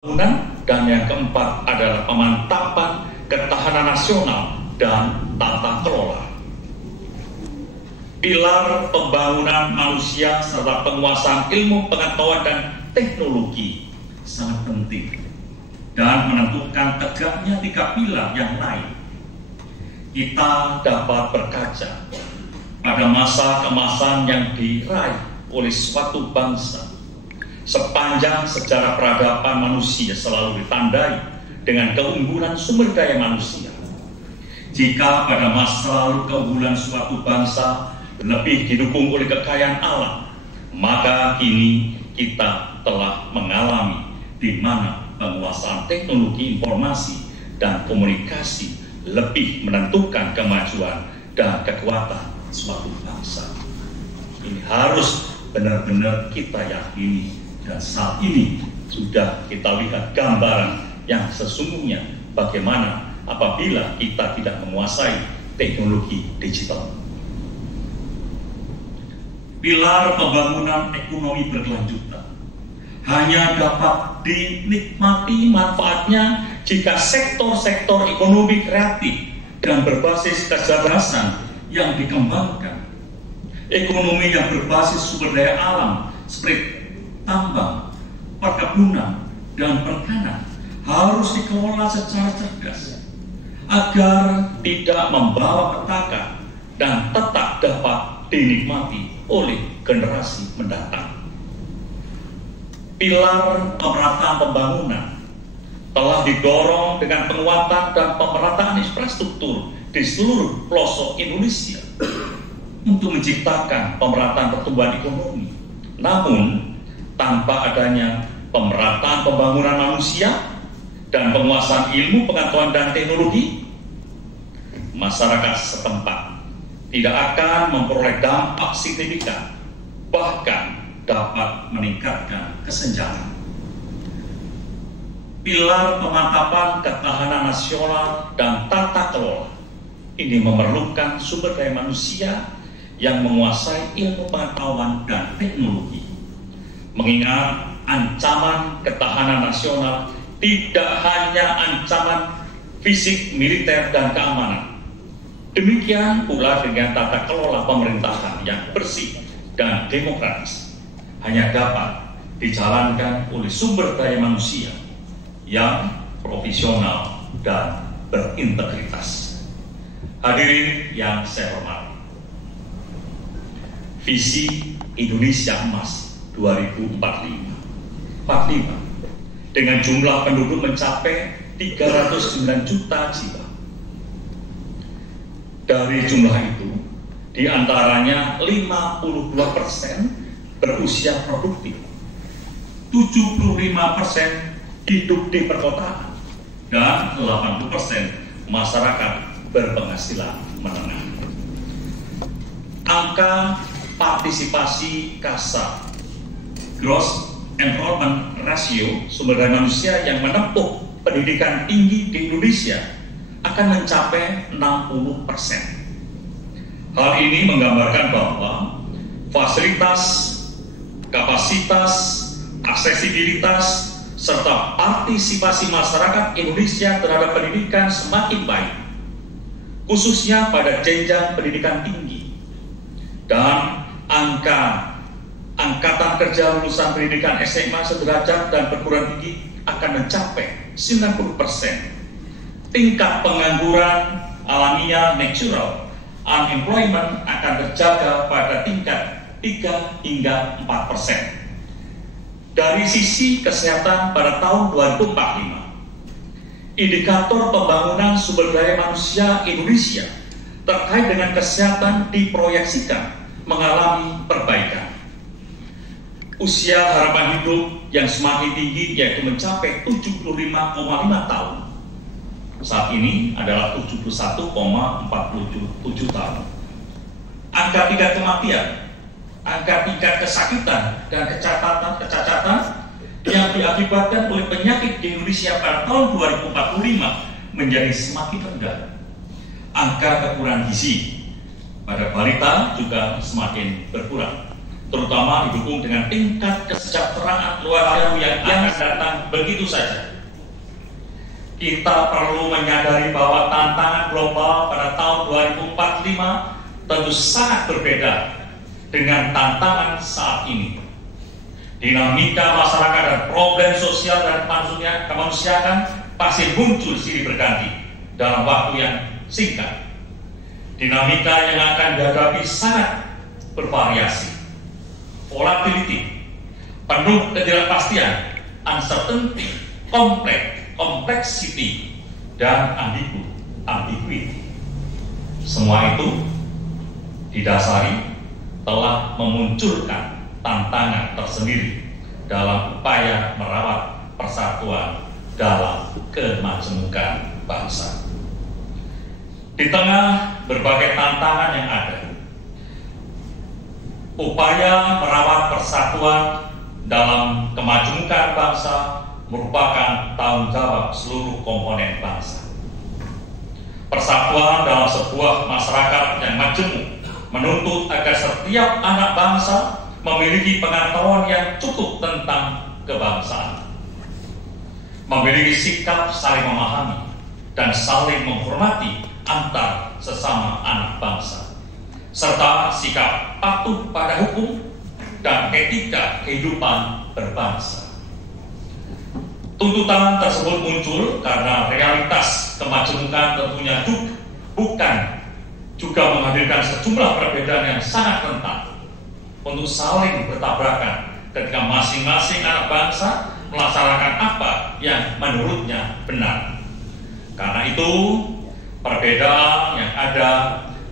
Dan yang keempat adalah pemantapan ketahanan nasional dan tata kelola. Pilar pembangunan manusia serta penguasaan ilmu pengetahuan dan teknologi sangat penting dan menentukan tegaknya 3 pilar yang lain. Kita dapat berkaca pada masa keemasan yang diraih oleh suatu bangsa. Sepanjang sejarah peradaban manusia selalu ditandai dengan keunggulan sumber daya manusia. Jika pada masa lalu keunggulan suatu bangsa lebih didukung oleh kekayaan alam, maka kini kita telah mengalami di mana penguasaan teknologi informasi dan komunikasi lebih menentukan kemajuan dan kekuatan suatu bangsa. Ini harus benar-benar kita yakini. Dan saat ini sudah kita lihat gambaran yang sesungguhnya bagaimana apabila kita tidak menguasai teknologi digital. Pilar pembangunan ekonomi berkelanjutan hanya dapat dinikmati manfaatnya jika sektor-sektor ekonomi kreatif dan berbasis kecerdasan yang dikembangkan. Ekonomi yang berbasis sumber daya alam seperti tambang, perkebunan, dan perikanan harus dikelola secara cerdas agar tidak membawa petaka dan tetap dapat dinikmati oleh generasi mendatang. Pilar pemerataan pembangunan telah didorong dengan penguatan dan pemerataan infrastruktur di seluruh pelosok Indonesia untuk menciptakan pemerataan pertumbuhan ekonomi. Namun, tanpa adanya pemerataan pembangunan manusia dan penguasaan ilmu pengetahuan dan teknologi, masyarakat setempat tidak akan memperoleh dampak signifikan, bahkan dapat meningkatkan kesenjangan. Pilar pemantapan ketahanan nasional dan tata kelola ini memerlukan sumber daya manusia yang menguasai ilmu pengetahuan dan teknologi. Mengingat ancaman ketahanan nasional tidak hanya ancaman fisik, militer, dan keamanan. Demikian pula dengan tata kelola pemerintahan yang bersih dan demokratis hanya dapat dijalankan oleh sumber daya manusia yang profesional dan berintegritas. Hadirin yang saya hormati, visi Indonesia Emas 2045 dengan jumlah penduduk mencapai 309 juta jiwa. Dari jumlah itu, diantaranya 52% berusia produktif, 75% hidup di perkotaan, dan 80% masyarakat berpenghasilan menengah. Angka partisipasi kasar Gross Enrollment Ratio sumber daya manusia yang menempuh pendidikan tinggi di Indonesia akan mencapai 60%. Hal ini menggambarkan bahwa fasilitas, kapasitas, aksesibilitas, serta partisipasi masyarakat Indonesia terhadap pendidikan semakin baik, khususnya pada jenjang pendidikan tinggi. Dan angkatan kerja lulusan pendidikan SMA sederajat dan perguruan tinggi akan mencapai 90%. Tingkat pengangguran alamiah natural unemployment akan terjaga pada tingkat 3 hingga 4%. Dari sisi kesehatan pada tahun 2045, indikator pembangunan sumber daya manusia Indonesia terkait dengan kesehatan diproyeksikan mengalami perbaikan. Usia harapan hidup yang semakin tinggi yaitu mencapai 75,5 tahun. Saat ini adalah 71,47 tahun. Angka tingkat kematian, angka tingkat kesakitan dan kecacatan yang diakibatkan oleh penyakit di Indonesia pada tahun 2045 menjadi semakin rendah. Angka kekurangan gizi pada balita juga semakin berkurang. terutama didukung dengan tingkat kesejahteraan keluarga yang akan datang begitu saja. Kita perlu menyadari bahwa tantangan global pada tahun 2045 tentu sangat berbeda dengan tantangan saat ini. Dinamika masyarakat dan problem sosial dan kemanusiaan pasti muncul silih berganti dalam waktu yang singkat. Dinamika yang akan dihadapi sangat bervariasi. Volatility, penuh ketidakpastian, uncertainty, complexity, dan ambiguity. Semua itu didasari telah memunculkan tantangan tersendiri dalam upaya merawat persatuan dalam kemajemukan bangsa. Di tengah berbagai tantangan yang ada, upaya merawat persatuan dalam kemajemukan bangsa merupakan tanggung jawab seluruh komponen bangsa. Persatuan dalam sebuah masyarakat yang majemuk menuntut agar setiap anak bangsa memiliki pengetahuan yang cukup tentang kebangsaan, memiliki sikap saling memahami dan saling menghormati antar sesama anak bangsa, serta sikap patuh pada hukum dan etika kehidupan berbangsa. Tuntutan tersebut muncul karena realitas kemajemukan tentunya bukan juga menghadirkan sejumlah perbedaan yang sangat rentan untuk saling bertabrakan ketika masing-masing anak bangsa melaksanakan apa yang menurutnya benar. Karena itu, perbedaan yang ada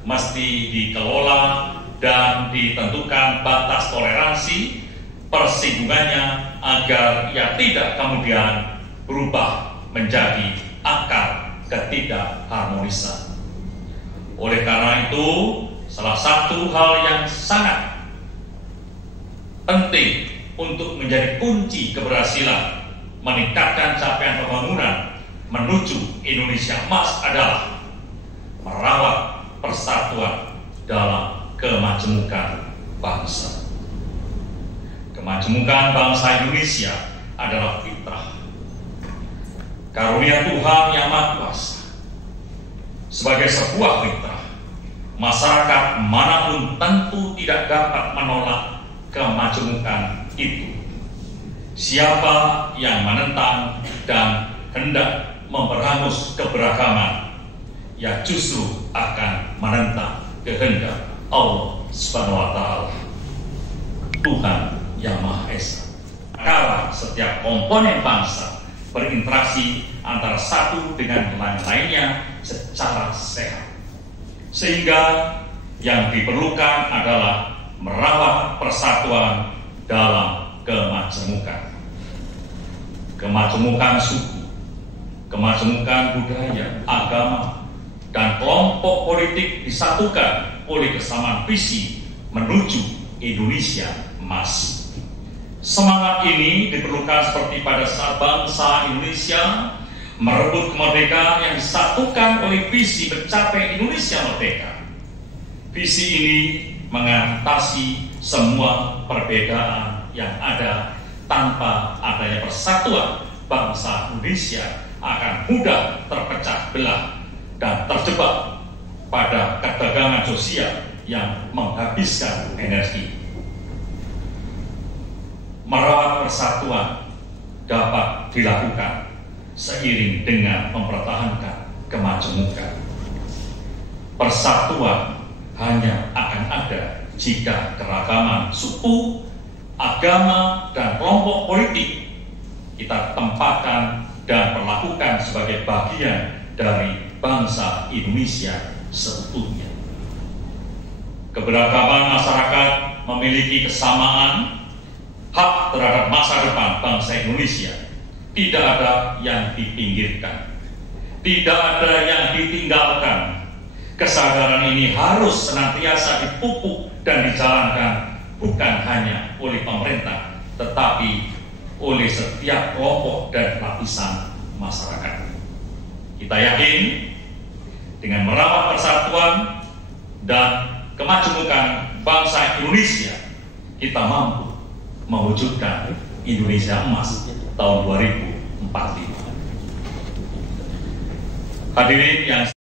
mesti dikelola dan ditentukan batas toleransi persinggungannya agar ia tidak kemudian berubah menjadi akar ketidakharmonisan. Oleh karena itu, salah satu hal yang sangat penting untuk menjadi kunci keberhasilan meningkatkan capaian pembangunan menuju Indonesia Emas adalah merawat persatuan dalam kemajemukan bangsa. Kemajemukan bangsa Indonesia adalah fitrah, karunia Tuhan yang Maha Kuasa. Sebagai sebuah fitrah, masyarakat manapun tentu tidak dapat menolak kemajemukan itu. Siapa yang menentang dan hendak memberangus keberagaman, ya justru akan menentang kehendak Allah Subhanahu wa Ta'ala, Tuhan yang Maha Esa. Kala setiap komponen bangsa berinteraksi antara satu dengan lainnya secara sehat, sehingga yang diperlukan adalah merawat persatuan dalam kemajemukan. Kemajemukan suku, kemajemukan budaya, agama, dan kelompok politik disatukan oleh kesamaan visi menuju Indonesia Emas. Semangat ini diperlukan seperti pada saat bangsa Indonesia merebut kemerdekaan yang disatukan oleh visi mencapai Indonesia merdeka. Visi ini mengatasi semua perbedaan yang ada. Tanpa adanya persatuan, bangsa Indonesia akan mudah terpecah belah dan terjebak pada ketegangan sosial yang menghabiskan energi. Merawat persatuan dapat dilakukan seiring dengan mempertahankan kemajemukan. Persatuan hanya akan ada jika keragaman suku, agama, dan kelompok politik kita tempatkan dan perlakukan sebagai bagian dari bangsa Indonesia seutuhnya. Keberagaman masyarakat memiliki kesamaan hak terhadap masa depan bangsa Indonesia. Tidak ada yang dipinggirkan, tidak ada yang ditinggalkan. Kesadaran ini harus senantiasa dipupuk dan dijalankan bukan hanya oleh pemerintah, tetapi oleh setiap kelompok dan lapisan masyarakat. Kita yakin dengan merawat persatuan dan kemajemukan bangsa Indonesia, kita mampu mewujudkan Indonesia Emas tahun 2045. Hadirin yang